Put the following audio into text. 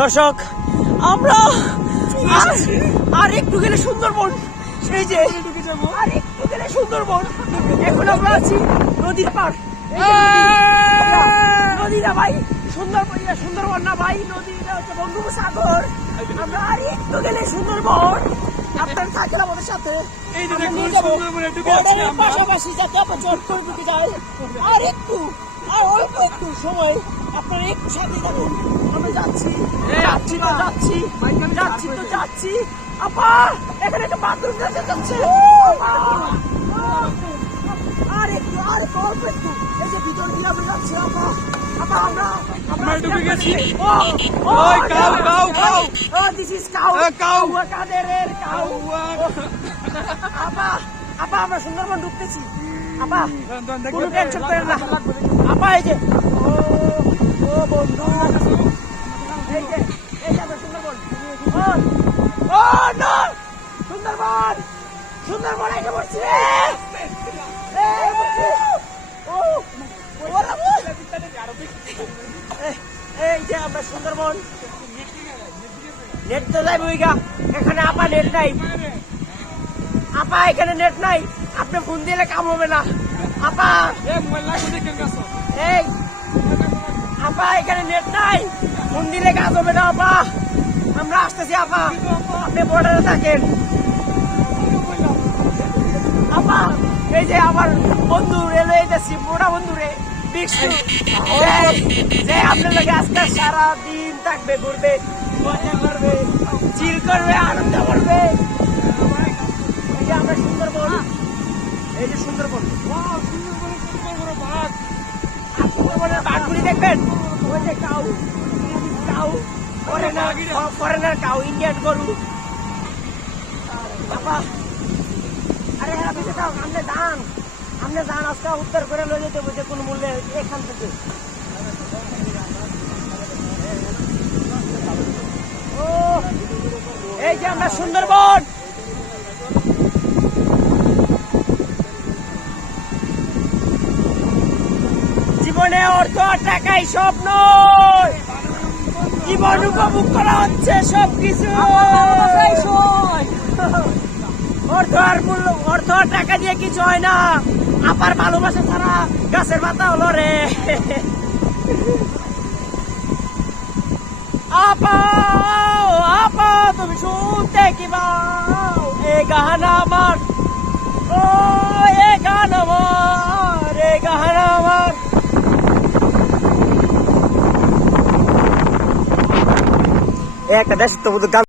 দর্শক আমরা আর একটু গেলে সুন্দরবন। সেই যে আর একটু গেলে সুন্দরবন। এখন আমরা আছি নদীর পার এই নদী। নদী না ভাই সুন্দরবন সুন্দরবন না ভাই নদীটা হচ্ছে বঙ্গোপসাগর। আমরা আর একটু গেলে সুন্দরবন। আপনার থাকেন আমাদের সাথে। পাশাপাশি যাতে আপনার জোর করে ঢুকে যাই আর একটু আর অল্প একটু সময় আপনারা একটু সাথে থাকুন। আমরা যাচ্ছি। যাচ্ছি তো যাচ্ছি। যাচ্ছি তো যাচ্ছি। আপা এখানে একটা বাথরুম যাচ্ছে। আপা! আর একটু আর একটু অল্প একটু। এই যে ভিতর দিয়ে আমরা যাচ্ছি আপা আপা আমরা আমরা ঢুকে গেছি। ও ও ওই, cow, cow, cow. Oh this is cow. Cow. কাদেরের কাউ। আপা আপা আমরা সুন্দরবন ঢুকতেছি। আপা কোনো টেনশন করেন না। আপা এই যে ও ও বন্ধু। এই যে এই যে আমরা সুন্দরবন। ও সুন্দরবন! সুন্দরবন এসে পড়ছি। রে এ, পড়ছি। ও ওরা বল। এই- এই যে আমরা সুন্দরবন। নেট তো যাই এখানে আপা নেট নাই। আপা এখানে নেট নাই। আপনি ফোন দিলে কাম হবে না। আপা। এই আপা এখানে নেট নাই। ফোন দিলে কাজ হবে না আপা। আমরা আসতেছি আপা। আপনি বর্ডারে থাকেন। আপা এই যে আমার বন্ধু রেলওয়ে যাচ্ছি মোটা বন্ধু রে। বিক্সু। আপনার লাগে আজকে সারা দিন থাকবে ঘুরবে মজা করবে চিল করবে আনন্দ করবে। এই যে আমরা সুন্দরবন এই যে সুন্দরবন। সুন্দরবনের বাঘগুলি দেখবেন? ওই যে cow cow foreigner foreigner cow Indian গরু। বাবা আরে হ্যাঁ বেঁচে যাও আপনি দান আপনি দান আজকে উত্তর করে লয়ে যেতে বলছে কোন মূল্যে এখান থেকে ও এই যে আমরা সুন্দরবন। জীবনে অর্থ আর টাকাই সব নয়। জীবন উপভোগ করা হচ্ছে সব কিছু অর্থ আর মূল্য, অর্থ আর টাকা দিয়ে কিছু হয় না। আপার ভালোবাসা ছাড়া গাছের পাতা হলো রে। আপা শুনতে কি এ গান আমার। ও, এ গান আমার, এ গান আমার। একটা দেশ তো